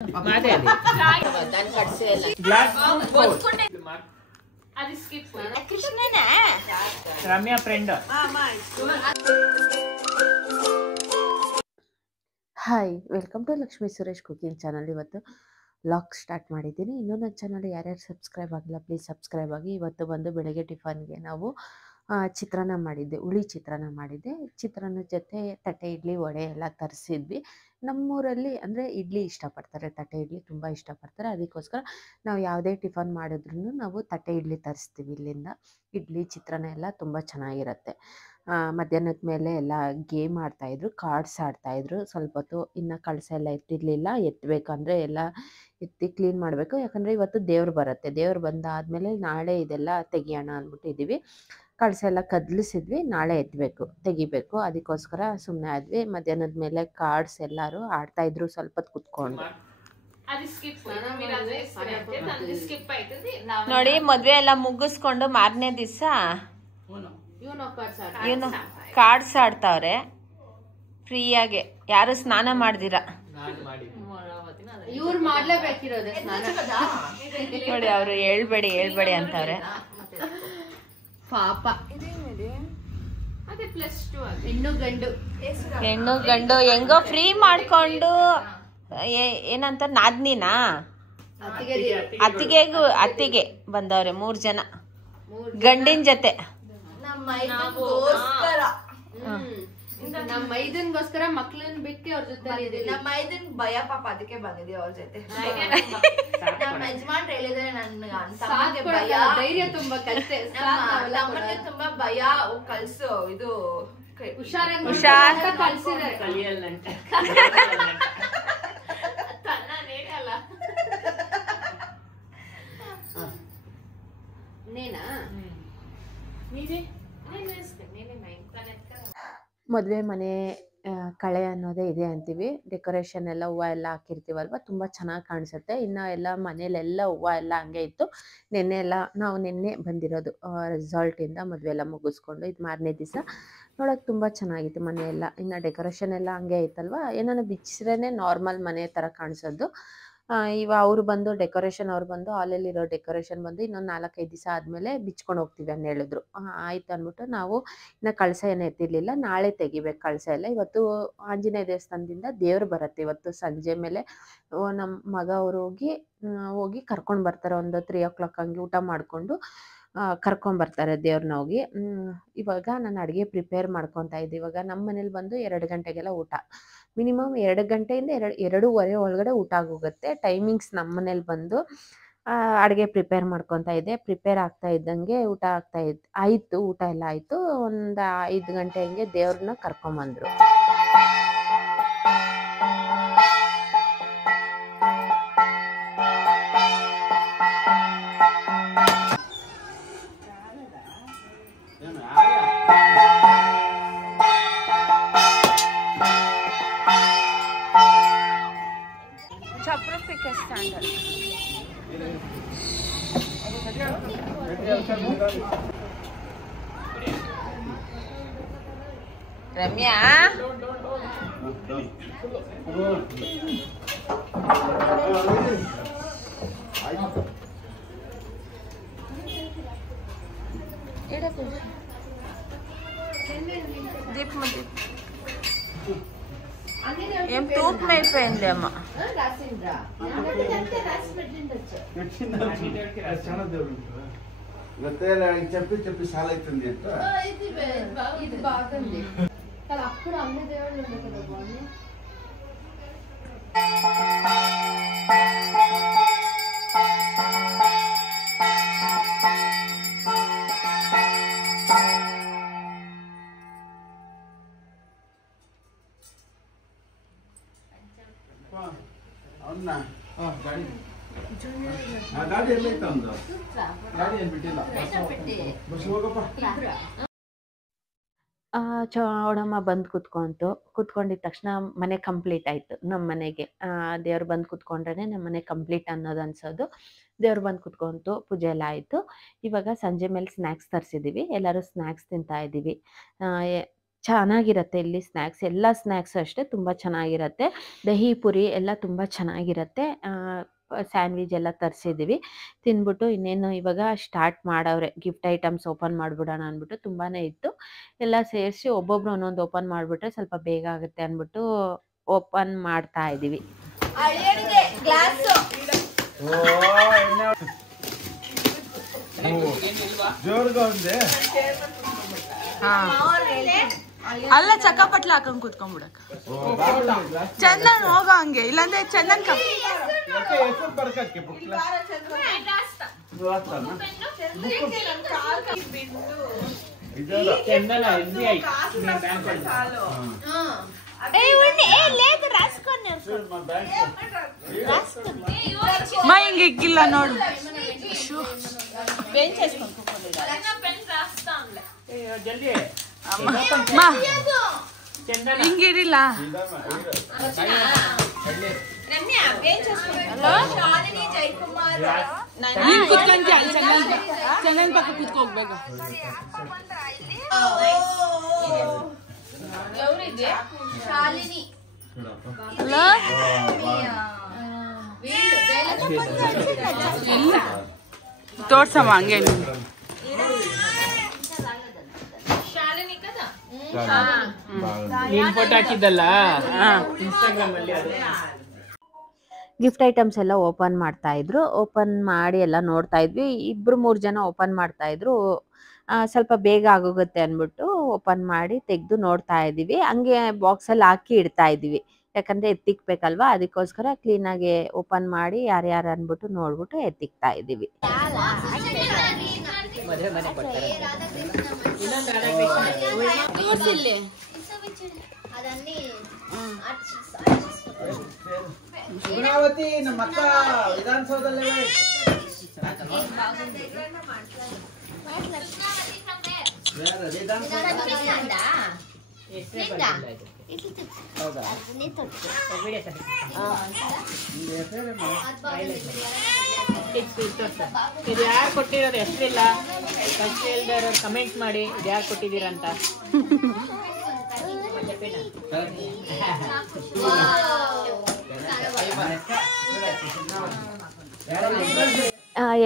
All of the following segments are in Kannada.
అదే అది దాని కట్సేయాలి గ్లాస్ పోసుకుంటే అది స్కిప్ కృష్ణనా Ramya friend hi welcome to Lakshmi Suresh cooking channel. ಇವತ್ತು ವ್ಲಾಗ್ ಸ್ಟಾರ್ಟ್ ಮಾಡಿದ್ದೀನಿ. ಇನ್ನೂ ನನ್ನ ಚಾನಲ್ ಯಾರ್ಯಾರು ಸಬ್ಸ್ಕ್ರೈಬ್ ಆಗಿಲ್ಲ ಪ್ಲೀಸ್ ಸಬ್ಸ್ಕ್ರೈಬ್ ಆಗಿ. ಇವತ್ತು ಬಂದು ಬೆಳಗ್ಗೆ ಟಿಫನ್ಗೆ ನಾವು ಚಿತ್ರಾನ್ನ ಮಾಡಿದ್ದೆ, ಹುಳಿ ಚಿತ್ರಾನ್ನ ಮಾಡಿದ್ದೆ. ಚಿತ್ರಾನ್ನ ಜೊತೆ ತಟ್ಟೆ ಇಡ್ಲಿ ವಡೆ ಎಲ್ಲ ತರಿಸಿದ್ವಿ. ನಮ್ಮೂರಲ್ಲಿ ಅಂದರೆ ಇಡ್ಲಿ ಇಷ್ಟಪಡ್ತಾರೆ, ತಟ್ಟೆ ಇಡ್ಲಿ ತುಂಬ ಇಷ್ಟಪಡ್ತಾರೆ. ಅದಕ್ಕೋಸ್ಕರ ನಾವು ಯಾವುದೇ ಟಿಫನ್ ಮಾಡಿದ್ರೂ ನಾವು ತಟ್ಟೆ ಇಡ್ಲಿ ತರಿಸ್ತೀವಿ ಇಲ್ಲಿಂದ. ಇಡ್ಲಿ ಚಿತ್ರಾನ್ನ ಎಲ್ಲ ತುಂಬ ಚೆನ್ನಾಗಿರುತ್ತೆ. ಮಧ್ಯಾಹ್ನದ ಮೇಲೆ ಎಲ್ಲ ಗೇಮ್ ಆಡ್ತಾಯಿದ್ರು, ಕಾರ್ಡ್ಸ್ ಆಡ್ತಾಯಿದ್ರು. ಸ್ವಲ್ಪ ಹೊತ್ತು ಇನ್ನು ಕಳಸ ಎಲ್ಲ ಎತ್ತಿರಲಿಲ್ಲ, ಎತ್ತಬೇಕಂದ್ರೆ ಎಲ್ಲ ಎತ್ತಿ ಕ್ಲೀನ್ ಮಾಡಬೇಕು. ಯಾಕಂದರೆ ಇವತ್ತು ದೇವ್ರು ಬರುತ್ತೆ, ದೇವ್ರು ಬಂದಾದಮೇಲೆ ನಾಳೆ ಇದೆಲ್ಲ ತೆಗಿಯೋಣ ಅಂದ್ಬಿಟ್ಟಿದ್ದೀವಿ. ಕಳಸ ಎಲ್ಲ ಕದಲಿಸಿದ್ವಿ, ನಾಳೆ ಎತ್ತಬೇಕು, ತೆಗಿಬೇಕು. ಅದಕ್ಕೋಸ್ಕರ ಸುಮ್ಮನೆ ಆದ್ವಿ. ಮಧ್ಯಾಹ್ನದ ಮೇಲೆ ಕಾರ್ಡ್ಸ್ ಎಲ್ಲರೂ ಆಡ್ತಾಯಿದ್ರು ಸ್ವಲ್ಪ ಹೊತ್ತು ಕುತ್ಕೊಂಡು. ನೋಡಿ ಮದ್ವೆ ಎಲ್ಲ ಮುಗಿಸ್ಕೊಂಡು ಮಾರನೇ ದಿವಸ ಇವನು ಕಾರ್ಡ್ಸ್ ಆಡ್ತಾವ್ರೆ ಫ್ರೀಯಾಗೆ. ಯಾರು ಸ್ನಾನ ಮಾಡ್ದಿರ ಇವ್ರು ಮಾಡ್ಲೇಬೇಕಿರೋದು ನೋಡಿ, ಅವ್ರು ಹೇಳ್ಬೇಡಿ ಹೇಳ್ಬೇಡಿ ಅಂತವ್ರೆ. ಪಾಪ ಹೆಣ್ಣು ಗಂಡು ಹೆಂಗೋ ಫ್ರೀ ಮಾಡ್ಕೊಂಡು ಏನಂತ ನಾದ್ನಿನಾ ಅತ್ತಿಗೆ ಬಂದವ್ರೆ 3 ಜನ ಗಂಡಿನ ಜೊತೆ. ನಮ್ಮ ಮೈದನ್ಗೋಸ್ಕರ ಮಕ್ಳನ್ನ ಬಿಟ್ಟು ಅವ್ರ ಜೊತೆ ನಮ್ಮ ಮೈದನ್ ಭಯ ಪಾಪ, ಅದಕ್ಕೆ ಬಂದಿದ್ವಿ ಅವ್ರ ಜೊತೆ. ನಮ್ಮ ಯಜಮಾನ್ರು ಹೇಳಿದ್ರೆ ನನ್ಗೆ ಅಂತ ಭಯ, ಧೈರ್ಯ ತುಂಬಾ ಕಲಿತೆ. ನಮ್ಮನೆ ತುಂಬಾ ಭಯ, ಕಲ್ಸು ಇದು ಹುಷಾರ್ ಕಲ್ಸಿದ್ದಾರೆ. ಮದುವೆ ಮನೆ ಕಳೆ ಅನ್ನೋದೇ ಇದೆ ಅಂತೀವಿ. ಡೆಕೋರೇಷನ್ ಎಲ್ಲ ಹೂವು ಎಲ್ಲ ಹಾಕಿರ್ತೀವಲ್ವ, ತುಂಬ ಚೆನ್ನಾಗಿ ಕಾಣಿಸುತ್ತೆ. ಇನ್ನು ಎಲ್ಲ ಮನೇಲೆಲ್ಲ ಹೂವು ಎಲ್ಲ ಹಂಗೆ ಇತ್ತು. ನಾವು ನಿನ್ನೆ ಬಂದಿರೋದು ರೆಸಾರ್ಟಿಂದ. ಮದುವೆ ಎಲ್ಲ ಮುಗಿಸ್ಕೊಂಡು ಇದು ಮಾರನೇ ದಿವಸ. ನೋಡೋಕೆ ತುಂಬ ಚೆನ್ನಾಗಿತ್ತು ಮನೆಯೆಲ್ಲ. ಇನ್ನು ಡೆಕೋರೇಷನ್ ಎಲ್ಲ ಹಂಗೆ ಐತಲ್ವ, ಏನಾನ ಬಿಚ್ಚಿಸ್ರೇ ನಾರ್ಮಲ್ ಮನೆ ಥರ ಕಾಣಿಸೋದು. ಅವರು ಬಂದು ಡೆಕೋರೇಷನ್ ಅವ್ರು ಬಂದು ಹಾಲಲ್ಲಿರೋ ಡೆಕೋರೇಷನ್ ಬಂದು ಇನ್ನೊಂದು 4-5 ದಿವಸ ಆದಮೇಲೆ ಬಿಚ್ಕೊಂಡು ಹೋಗ್ತೀವಿ ಅಂತ ಹೇಳಿದ್ರು. ಆಯ್ತು ಅಂದ್ಬಿಟ್ಟು ನಾವು ಇನ್ನು ಕಳಸ ಏನೂ ಎತ್ತಿರಲಿಲ್ಲ, ನಾಳೆ ತೆಗಿಬೇಕು ಕಳಸ ಎಲ್ಲ. ಇವತ್ತು ಆಂಜನೇಯ ದೇವಸ್ಥಾನದಿಂದ ದೇವ್ರು ಬರುತ್ತೆ. ಇವತ್ತು ಸಂಜೆ ಮೇಲೆ ನಮ್ಮ ಮಗ ಅವರು ಹೋಗಿ ಕರ್ಕೊಂಡು ಬರ್ತಾರೆ. ಒಂದು 3 o'clock ಹಂಗೆ ಊಟ ಮಾಡಿಕೊಂಡು ಕರ್ಕೊಂಬರ್ತಾರೆ ದೇವ್ರನ್ನ ಹೋಗಿ. ಇವಾಗ ನಾನು ಅಡುಗೆ ಪ್ರಿಪೇರ್ ಮಾಡ್ಕೊತಾ ಇದ್ದೆ. ಇವಾಗ ನಮ್ಮ ಮನೇಲಿ ಬಂದು 2 ಗಂಟೆಗೆಲ್ಲ ಊಟ, ಮಿನಿಮಮ್ 2 ಗಂಟೆಯಿಂದ 2:30 ಒಳಗಡೆ ಊಟ ಆಗೋಗುತ್ತೆ ಟೈಮಿಂಗ್ಸ್. ನಮ್ಮ ಮನೇಲಿ ಬಂದು ಅಡುಗೆ ಪ್ರಿಪೇರ್ ಮಾಡ್ಕೊತಾ ಇದ್ದೆ. ಪ್ರಿಪೇರ್ ಆಗ್ತಾ ಇದ್ದಂಗೆ ಊಟ ಆಯಿತು. ಊಟ ಎಲ್ಲ ಆಯಿತು. ಒಂದು 5 ಗಂಟೆ ಹಂಗೆ ದೇವ್ರನ್ನ ಕರ್ಕೊಂಬಂದರು. ರಮ್ಯಾ దీప్ మధ్య ఏం తూప్ అయిపోయింది అమ్మ. చెప్పి చాలా అవుతుంది అంట. ఇది బాగుంది కదా, అప్పుడు అన్ని దేవుళ్ళు ఉండే కదా బాగుంది. అవునా ಗಾಡಿ ಎಲ್ಲ ಇತ್ತು ಒಂದು ಗಾಡಿ ಏನು ಬಿಟ್ಟಿಲ್ಲ, ಬಸ್ ಹೋಗಪ್ಪ. ಚೌಡಮ್ಮ ಬಂದು ಕುತ್ಕೊಂಡಿದ್ದ ತಕ್ಷಣ ಮನೆ ಕಂಪ್ಲೀಟ್ ಆಯಿತು. ನಮ್ಮ ಮನೆಗೆ ದೇವ್ರು ಬಂದು ಕುತ್ಕೊಂಡ್ರೆ ನಮ್ಮ ಮನೆ ಕಂಪ್ಲೀಟ್ ಅನ್ನೋದು ಅನ್ಸೋದು. ದೇವ್ರು ಬಂದು ಕುತ್ಕೊಂತು, ಪೂಜೆ ಎಲ್ಲ ಆಯಿತು. ಇವಾಗ ಸಂಜೆ ಮೇಲೆ ಸ್ನ್ಯಾಕ್ಸ್ ತರಿಸಿದ್ದೀವಿ, ಎಲ್ಲರೂ ಸ್ನ್ಯಾಕ್ಸ್ ತಿಂತಾ ಇದ್ದೀವಿ. ಚೆನ್ನಾಗಿರುತ್ತೆ ಇಲ್ಲಿ ಸ್ನ್ಯಾಕ್ಸ್, ಎಲ್ಲ ಸ್ನ್ಯಾಕ್ಸ್ ಅಷ್ಟೇ ತುಂಬ ಚೆನ್ನಾಗಿರುತ್ತೆ. ದಹಿ ಪುರಿ ಎಲ್ಲ ತುಂಬ ಚೆನ್ನಾಗಿರುತ್ತೆ. ಸ್ಯಾಂಡ್ವಿಚ್ ಎಲ್ಲ ತರಿಸಿದ್ದೀವಿ, ತಿಂದ್ಬಿಟ್ಟು ಇನ್ನೇನು ಇವಾಗ ಸ್ಟಾರ್ಟ್ ಮಾಡವ್ರೆ. ಗಿಫ್ಟ್ ಐಟಮ್ಸ್ ಓಪನ್ ಮಾಡಿಬಿಡೋಣ ಅಂದ್ಬಿಟ್ಟು ತುಂಬಾ ಇತ್ತು, ಎಲ್ಲ ಸೇರಿಸಿ ಒಬ್ಬೊಬ್ರು ಒಂದೊಂದು ಓಪನ್ ಮಾಡಿಬಿಟ್ರೆ ಸ್ವಲ್ಪ ಬೇಗ ಆಗುತ್ತೆ ಅಂದ್ಬಿಟ್ಟು ಓಪನ್ ಮಾಡ್ತಾ ಇದ್ದೀವಿ. ಅಲ್ಲ ಚಕ್ಕಪಟ್ಲ ಹಾಕೊಂಡ್ ಕೂತ್ಕೊಂಡ್ಬಿಡಕ ಚಂದನ್ ಹೋಗ ಹಂಗೆ, ಇಲ್ಲಾಂದ್ರೆ ಚಂದನ್ మా ఇంక ఎక్కిల్లా నోడు ఇంగిరిಲ್ಲ ಚಂದನ್ ಪಕ್ಕ ಕೂತ್ಕೋಗ್ಬೇಕು. ತೋರ್ಸಮ್ಮ ಹಂಗೆ ನೀನ್ ಫೋಟೋ ಹಾಕಿದ್ದಲ್ಲ ಇನ್ಸ್ಟಾಗ್ರಾಮ್ ಅಲ್ಲಿ. ಗಿಫ್ಟ್ ಐಟಮ್ಸ್ ಎಲ್ಲ ಓಪನ್ ಮಾಡ್ತಾ ಇದ್ರು, ಓಪನ್ ಮಾಡಿ ಎಲ್ಲ ನೋಡ್ತಾ ಇದ್ವಿ. 2-3 ಜನ ಓಪನ್ ಮಾಡ್ತಾ ಇದ್ರು. ಸ್ವಲ್ಪ ಬೇಗ ಆಗೋಗುತ್ತೆ ಅಂದ್ಬಿಟ್ಟು ಓಪನ್ ಮಾಡಿ ತೆಗೆದು ನೋಡ್ತಾ ಇದ್ದೀವಿ. ಹಂಗೆ ಬಾಕ್ಸಲ್ಲಿ ಹಾಕಿ ಇಡ್ತಾ ಇದ್ದೀವಿ, ಯಾಕಂದರೆ ಎತ್ತಿಕ್ಬೇಕಲ್ವಾ, ಅದಕ್ಕೋಸ್ಕರ ಕ್ಲೀನಾಗಿ ಓಪನ್ ಮಾಡಿ ಯಾರ್ಯಾರು ಅಂದ್ಬಿಟ್ಟು ನೋಡ್ಬಿಟ್ಟು ಎತ್ತಿಕ್ತಾ ಇದ್ದೀವಿ. ಗುಣಾವತಿ ನಮ್ಮ ಅಕ್ಕ ವಿಧಾನಸೌಧದಲ್ಲೇ ಇದು ಯಾರು ಕೊಟ್ಟಿರೋದು ಹೆಸರಿಲ್ಲ, ಕಮೆಂಟ್ ಮಾಡಿ ಇದು ಯಾರು ಕೊಟ್ಟಿದ್ದೀರಾ ಅಂತ.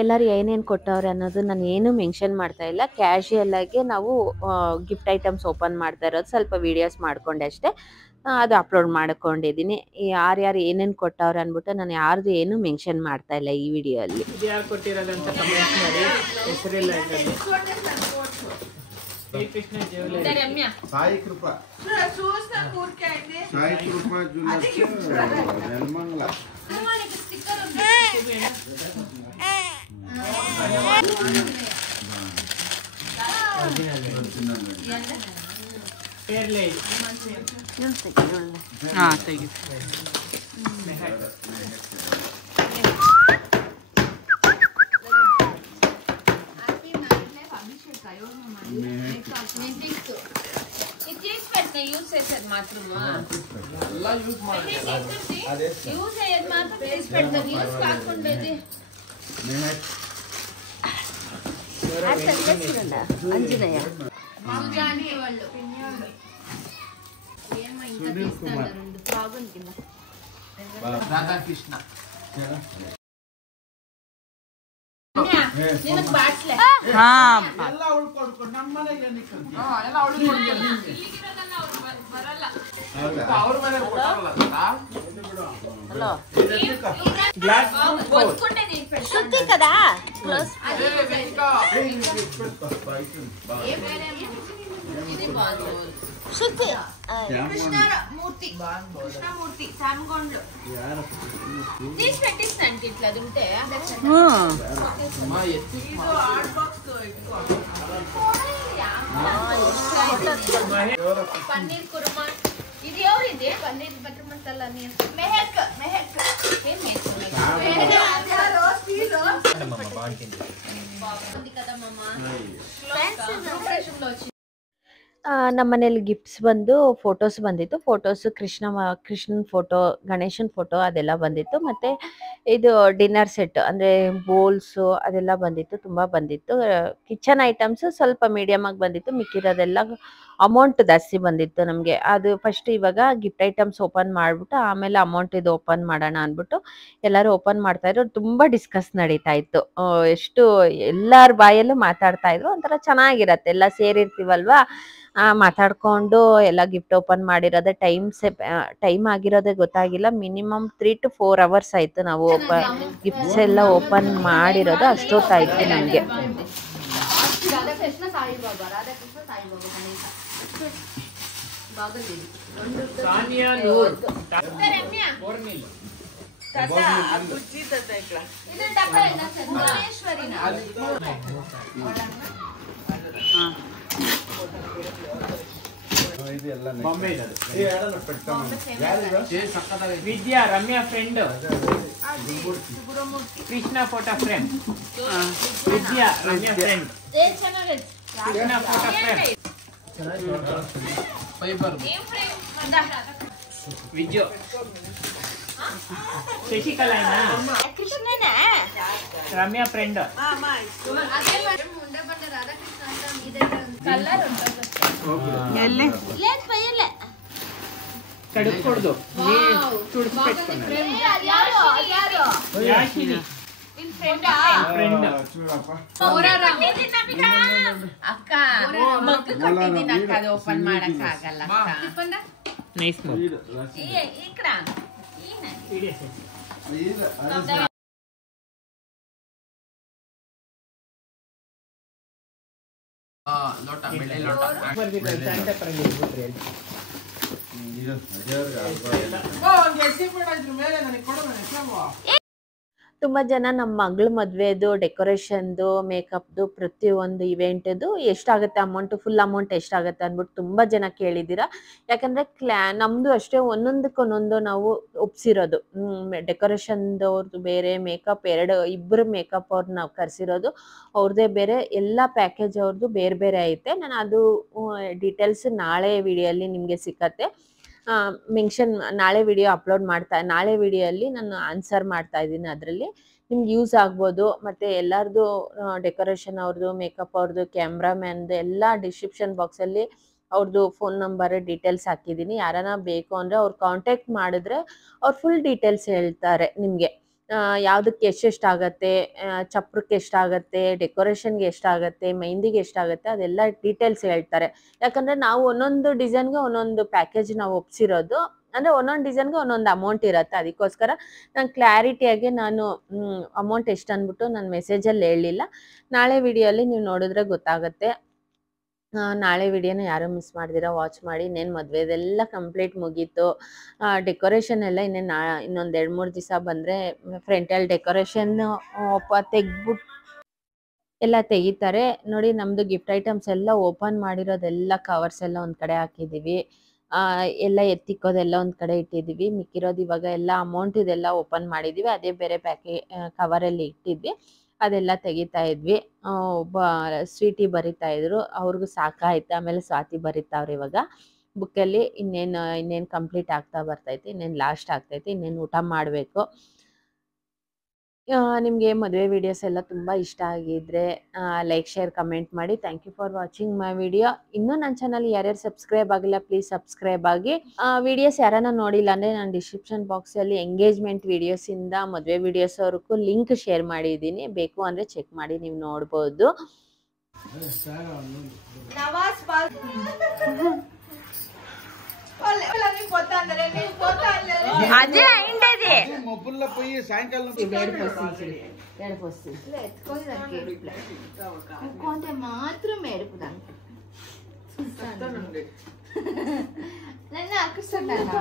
ಎಲ್ಲರೂ ಏನೇನು ಕೊಟ್ಟವ್ರೆ ಅನ್ನೋದು ನಾನು ಏನು ಮೆನ್ಷನ್ ಮಾಡ್ತಾ ಇಲ್ಲ. ಕ್ಯಾಶುಯಲ್ ಆಗಿ ನಾವು ಗಿಫ್ಟ್ ಐಟಮ್ಸ್ ಓಪನ್ ಮಾಡ್ತಾ ಇರೋದು, ಸ್ವಲ್ಪ ವೀಡಿಯೋಸ್ ಮಾಡ್ಕೊಂಡೆ ಅಷ್ಟೇ, ಅದು ಅಪ್ಲೋಡ್ ಮಾಡ್ಕೊಂಡಿದ್ದೀನಿ. ಯಾರ್ಯಾರು ಏನೇನು ಕೊಟ್ಟವ್ರೆ ಅಂದ್ಬಿಟ್ಟು ನಾನು ಯಾರ್ದು ಏನು ಮೆನ್ಷನ್ ಮಾಡ್ತಾ ಇಲ್ಲ ಈ ವಿಡಿಯೋಲ್ಲಿ. ಇದು ಯಾರು ಕೊಟ್ಟಿರೋದು ಅಂತ ಕಮೆಂಟ್ ಮಾಡಿ, ಹೆಸರಿಲ್ಲ ಇದರಲ್ಲಿ. ಶ್ರೀಕೃಷ್ಣ ಜ್ಯುವೆಲರಿ, ಸಾಯಿ ಕೃಪಾ ಜ್ಯುವೆಲರ್ಸ್ ನೆಲಮಂಗಲ. ತೆಗಿ యూజ్ చేసేది మాత్రమా ಎಲ್ಲ ಯೂಸ್ ಮಾಡಿ ಅದೇ యూజ్ అయ్యేది మాత్రం చేసి పెడతాను, యూజ్ కాకుండేది అంజనయ్య సుజాని వాళ్ళు ఏమో ఇంకా తీస్తాను రెండు బాగుంది కింద ರಾಧಾಕೃಷ್ಣ ನಿನಗೆ ಬಾಟ್ಲೆ ಎಲ್ಲ ಉಳ್ಕೊಂಡು ನಮ್ಮ ಮನೆಗೆ ಎಲ್ಲ ಉಳ್ಕೊಂಡು ಬರಲ್ಲ ಅವ್ರ ಮನೆ శృతి కదా శృతి కృష్ణమూర్తి సామగొండ్లు తీసి పెట్టిస్తాను ఇట్లా అది ఉంటే పన్నీర్ కుర్మా. ఇది ఎవరు? ఇది పన్నీర్ బటర్ మసాలా మెహక్ మెహక్ కదా మమ్మ. ನಮ್ಮ ಮನೇಲಿ ಗಿಫ್ಟ್ಸ್ ಬಂದು ಫೋಟೋಸ್ ಬಂದಿತ್ತು. ಫೋಟೋಸ್ ಕೃಷ್ಣನ್ ಫೋಟೋ, ಗಣೇಶನ್ ಫೋಟೋ ಅದೆಲ್ಲ ಬಂದಿತ್ತು. ಮತ್ತು ಇದು ಡಿನ್ನರ್ ಸೆಟ್ ಅಂದರೆ ಬೋಲ್ಸು ಅದೆಲ್ಲ ಬಂದಿತ್ತು, ತುಂಬ ಬಂದಿತ್ತು. ಕಿಚನ್ ಐಟಮ್ಸು ಸ್ವಲ್ಪ ಮೀಡಿಯಮ್ ಆಗಿ ಬಂದಿತ್ತು, ಮಿಕ್ಕಿರೋದೆಲ್ಲ ಅಮೌಂಟ್ ಜಾಸ್ತಿ ಬಂದಿತ್ತು ನಮಗೆ. ಅದು ಫಸ್ಟ್ ಇವಾಗ ಗಿಫ್ಟ್ ಐಟಮ್ಸ್ ಓಪನ್ ಮಾಡಿಬಿಟ್ಟು ಆಮೇಲೆ ಅಮೌಂಟ್ ಇದು ಓಪನ್ ಮಾಡೋಣ ಅಂದ್ಬಿಟ್ಟು ಎಲ್ಲರೂ ಓಪನ್ ಮಾಡ್ತಾ ಇದ್ರು. ತುಂಬ ಡಿಸ್ಕಸ್ ನಡೀತಾ ಇತ್ತು, ಎಷ್ಟು ಎಲ್ಲರ ಬಾಯಲ್ಲೂ ಮಾತಾಡ್ತಾ ಇದ್ರು. ಒಂಥರ ಚೆನ್ನಾಗಿರತ್ತೆ, ಎಲ್ಲ ಸೇರಿರ್ತೀವಲ್ವಾ, ಮಾತಾಡ್ಕೊಂಡು ಎಲ್ಲ ಗಿಫ್ಟ್ ಓಪನ್ ಮಾಡಿರೋದೇ ಟೈಮ್ ಆಗಿರೋದೇ ಗೊತ್ತಾಗಿಲ್ಲ. ಮಿನಿಮಮ್ 3 to 4 hours ಆಯ್ತು ನಾವು ಗಿಫ್ಟ್ಸ್ ಎಲ್ಲ ಓಪನ್ ಮಾಡಿರೋದು, ಅಷ್ಟೊತ್ತಾಯ್ತು ನಮಗೆ. ರಾಧಾಕೃಷ್ಣ ಸಾಯಿಬಾಬಾ ಗಣೇಶ ಬಾಗಲದೇವಿ ಸಾನಿಯಾ ನೂರ್ ಇದು ಡಬ್ಬ ಚಂದ್ರೇಶ್ವರಿನ Vidya Ramya friend Krishna photo frame. Vidya Ramya friend Krishna photo frame. Viju Shashikala ಕೃಷ್ಣನ ರಮ್ಯಾ ಫ್ರೆಂಡ್. ಮುಂದೆ ಬಂದ ರಾಧಾಕೃಷ್ಣ ಅಂತ ಕಲರ್ ಎಲ್ಲಿ ಕಡುಕೊಡ್ದು ಯಾಶಿನಿ ಫ್ರೆಂಡ್ ಅಕ್ಕ ಮಗ್ಗು ಕೊಟ್ಟಿದ್ದೀನಿ ಅಕ್ಕ, ಅದು ಓಪನ್ ಮಾಡಕ್ ಆಗಲ್ಲ ಅಕ್ಕ. ನೈಸ್ ತುಂಬ ಜನ ನಮ್ಮ ಮಗಳ ಮದುವೆದು ಡೆಕೋರೇಷನ್ದು ಮೇಕಪ್ದು ಪ್ರತಿಯೊಂದು ಇವೆಂಟ್ದು ಎಷ್ಟಾಗುತ್ತೆ ಅಮೌಂಟು, ಫುಲ್ ಅಮೌಂಟ್ ಎಷ್ಟಾಗುತ್ತೆ ಅಂದ್ಬಿಟ್ಟು ತುಂಬ ಜನ ಕೇಳಿದ್ದೀರಾ. ಯಾಕಂದರೆ ನಮ್ಮದು ಅಷ್ಟೇ ಒಂದೊಂದಕ್ಕೊಂದೊಂದು ನಾವು ಒಪ್ಸಿರೋದು. ಡೆಕೋರೇಷನ್ದವ್ರದ್ದು ಬೇರೆ, ಮೇಕಪ್ ಇಬ್ಬರು ಮೇಕಪ್ ಅವ್ರನ್ನ ನಾವು ಕರೆಸಿರೋದು ಅವ್ರದ್ದೇ ಬೇರೆ, ಎಲ್ಲ ಪ್ಯಾಕೇಜ್ ಅವ್ರದ್ದು ಬೇರೆ ಬೇರೆ ಐತೆ. ನಾನು ಅದು ಡೀಟೇಲ್ಸ್ ನಾಳೆ ವಿಡಿಯೋಲಿ ನಿಮಗೆ ಸಿಕ್ಕತ್ತೆ. ನಾಳೆ ವಿಡಿಯೋ ಅಪ್ಲೋಡ್ ನಾಳೆ ವಿಡಿಯೋಲ್ಲಿ ನಾನು ಆನ್ಸರ್ ಮಾಡ್ತಾ ಇದ್ದೀನಿ. ಅದರಲ್ಲಿ ನಿಮ್ಗೆ ಯೂಸ್ ಆಗ್ಬೋದು. ಮತ್ತು ಎಲ್ಲರದು ಡೆಕೋರೇಷನ್ ಅವ್ರದ್ದು, ಮೇಕಪ್ ಅವ್ರದ್ದು, ಕ್ಯಾಮ್ರಾಮ್ಯಾನ್ದು ಎಲ್ಲ ಡಿಸ್ಕ್ರಿಪ್ಷನ್ ಬಾಕ್ಸಲ್ಲಿ ಅವ್ರದ್ದು ಫೋನ್ ನಂಬರ್ ಡೀಟೇಲ್ಸ್ ಹಾಕಿದ್ದೀನಿ. ಯಾರನ್ನ ಬೇಕು ಅಂದರೆ ಅವ್ರು ಕಾಂಟ್ಯಾಕ್ಟ್ ಮಾಡಿದ್ರೆ ಅವ್ರು ಫುಲ್ ಡೀಟೇಲ್ಸ್ ಹೇಳ್ತಾರೆ ನಿಮಗೆ. ಯಾವುದಕ್ಕೆ ಎಷ್ಟೆಷ್ಟಾಗತ್ತೆ, ಚಪ್ರಕ್ಕೆ ಎಷ್ಟಾಗತ್ತೆ, ಡೆಕೋರೇಷನ್ಗೆ ಎಷ್ಟಾಗತ್ತೆ, ಮೆಹಂದಿಗೆ ಎಷ್ಟಾಗತ್ತೆ, ಅದೆಲ್ಲ ಡೀಟೇಲ್ಸ್ ಹೇಳ್ತಾರೆ. ಯಾಕಂದರೆ ನಾವು ಒಂದೊಂದು ಡಿಸೈನ್ಗೆ ಒಂದೊಂದು ಪ್ಯಾಕೇಜ್ ನಾವು ಒಪ್ಸಿರೋದು. ಅಂದರೆ ಒಂದೊಂದು ಡಿಸೈನ್ಗೆ ಒಂದೊಂದು ಅಮೌಂಟ್ ಇರುತ್ತೆ. ಅದಕ್ಕೋಸ್ಕರ ನಾನು ಕ್ಲಾರಿಟಿಯಾಗಿ ಅಮೌಂಟ್ ಎಷ್ಟು ಅಂದ್ಬಿಟ್ಟು ನಾನು ಮೆಸೇಜಲ್ಲಿ ಹೇಳಲಿಲ್ಲ. ನಾಳೆ ವಿಡಿಯೋಲಿ ನೀವು ನೋಡಿದ್ರೆ ಗೊತ್ತಾಗುತ್ತೆ. ನಾಳೆ ವಿಡಿಯೋನ ಯಾರೂ ಮಿಸ್ ಮಾಡ್ದಿರ ವಾಚ್ ಮಾಡಿ. ಇನ್ನೇನು ಮದುವೆದೆಲ್ಲ ಕಂಪ್ಲೀಟ್ ಮುಗೀತು. ಡೆಕೋರೇಷನ್ ಎಲ್ಲ ಇನ್ನೊಂದು 2-3 ದಿವಸ ಬಂದರೆ ಫ್ರಂಟಲ್ಲಿ ಡೆಕೋರೇಷನ್ ತೆಗ್ಬಿಟ್ಟು ಎಲ್ಲ ತೆಗಿತಾರೆ. ನೋಡಿ, ನಮ್ಮದು ಗಿಫ್ಟ್ ಐಟಮ್ಸ್ ಎಲ್ಲ ಓಪನ್ ಮಾಡಿರೋದೆಲ್ಲ ಕವರ್ಸ್ ಎಲ್ಲ ಒಂದು ಕಡೆ ಹಾಕಿದ್ದೀವಿ. ಎಲ್ಲ ಎತ್ತಿಕ್ಕೋದೆಲ್ಲ ಒಂದು ಕಡೆ ಇಟ್ಟಿದ್ದೀವಿ. ಮಿಕ್ಕಿರೋದು ಇವಾಗ ಎಲ್ಲ ಅಮೌಂಟ್ ಇದೆಲ್ಲ ಓಪನ್ ಮಾಡಿದ್ದೀವಿ. ಅದೇ ಬೇರೆ ಕವರಲ್ಲಿ ಇಟ್ಟಿದ್ವಿ, ಅದೆಲ್ಲ ತೆಗಿತಾ ಇದ್ವಿ. ಒಬ್ಬ ಸ್ವೀಟಿ ಬರಿತಾ ಇದ್ರು, ಅವ್ರಿಗೂ ಸಾಕಾಯ್ತು. ಆಮೇಲೆ ಸ್ವಾತಿ ಬರಿತಾವ್ರು ಇವಾಗ ಬುಕ್ಕಲ್ಲಿ. ಇನ್ನೇನು ಕಂಪ್ಲೀಟ್ ಆಗ್ತಾ ಬರ್ತೈತೆ, ಇನ್ನೇನು ಲಾಸ್ಟ್ ಆಗ್ತೈತೆ, ಇನ್ನೇನು ಊಟ ಮಾಡಬೇಕು. ನಿಮಗೆ ಮದುವೆ ವೀಡಿಯೋಸ್ ಎಲ್ಲ ತುಂಬ ಇಷ್ಟ ಆಗಿದ್ರೆ ಲೈಕ್, ಶೇರ್, ಕಮೆಂಟ್ ಮಾಡಿ. Thank you for watching my video. ಇನ್ನೂ ನನ್ನ ಚಾನಲ್ ಯಾರ್ಯಾರು ಸಬ್ಸ್ಕ್ರೈಬ್ ಆಗಿಲ್ಲ ಪ್ಲೀಸ್ ಸಬ್ಸ್ಕ್ರೈಬ್ ಆಗಿ. ವಿಡಿಯೋಸ್ ಯಾರನ್ನ ನೋಡಿಲ್ಲ ಅಂದರೆ ನಾನು ಡಿಸ್ಕ್ರಿಪ್ಷನ್ ಬಾಕ್ಸಲ್ಲಿ ಎಂಗೇಜ್ಮೆಂಟ್ ವೀಡಿಯೋಸಿಂದ ಮದುವೆ ವೀಡಿಯೋಸ್ವರೆಗೂ ಲಿಂಕ್ ಶೇರ್ ಮಾಡಿದ್ದೀನಿ. ಬೇಕು ಅಂದರೆ ಚೆಕ್ ಮಾಡಿ, ನೀವು ನೋಡ್ಬೋದು. అదే అయిండేది మొబ్బుల్లో పోయి సాయంకాలం ఎత్తుకుంటే మాత్రం ఏడుపు దానికి నన్ను అక్కడున్నాను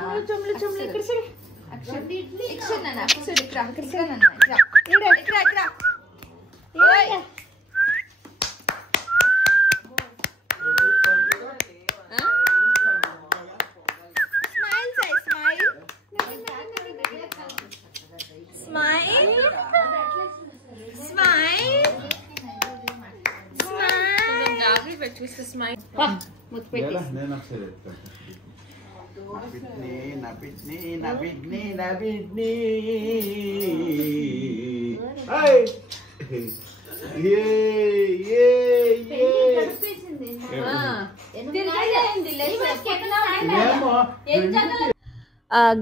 నబిడ్ని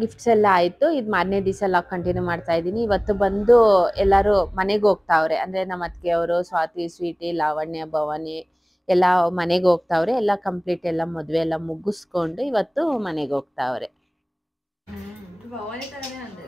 ಗಿಫ್ಟ್ಸ್ ಎಲ್ಲ ಆಯಿತು. ಇದು ಮಾರನೇ ದಿವಸ ಎಲ್ಲ ಕಂಟಿನ್ಯೂ ಮಾಡ್ತಾ ಇದ್ದೀನಿ. ಇವತ್ತು ಬಂದು ಎಲ್ಲರೂ ಮನೆಗೆ ಹೋಗ್ತಾವ್ರೆ, ಅಂದರೆ ನಮ್ಮ ಅತ್ತಿಗೆಯವರು, ಸ್ವಾತಿ, ಸ್ವೀಟಿ, ಲಾವಣ್ಯ, ಭವಾನಿ ಎಲ್ಲ ಮನೆಗೆ ಹೋಗ್ತಾವ್ರೆ. ಎಲ್ಲ ಕಂಪ್ಲೀಟ್ ಎಲ್ಲ ಮದುವೆ ಎಲ್ಲ ಮುಗಿಸ್ಕೊಂಡು ಇವತ್ತು ಮನೆಗೆ ಹೋಗ್ತಾವ್ರೆ. ಭವಾನಿ ತರನೇ ಅಂದೆ